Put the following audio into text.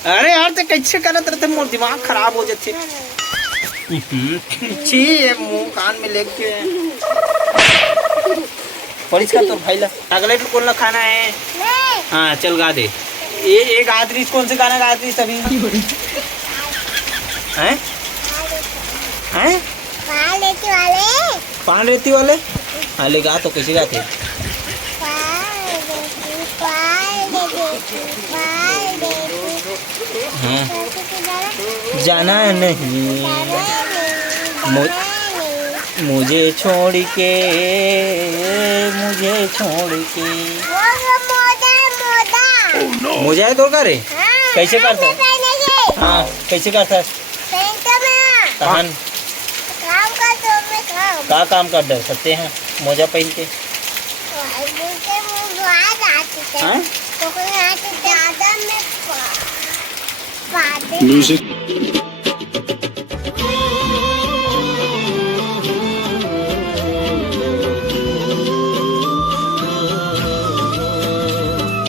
अरे यार ते कैसे करत रहते, मोर दिमाग खराब हो जाते। छी ये मुंह कान में लेके और इसका तो भाई ला अगले भी कौन ला खाना है। हाँ चल गा दे। ये गायत्री कौन से गाना गाती सभी हैं हैं पान रेती वाले। हाँ ले गा तो कैसे गाते। हाँ जाना नहीं मुझे छोड़ के मुझे तो करे कैसे करता है। हाँ कैसे करता है। कहान का काम कर दे सकते हैं मोजा पहन के। Music.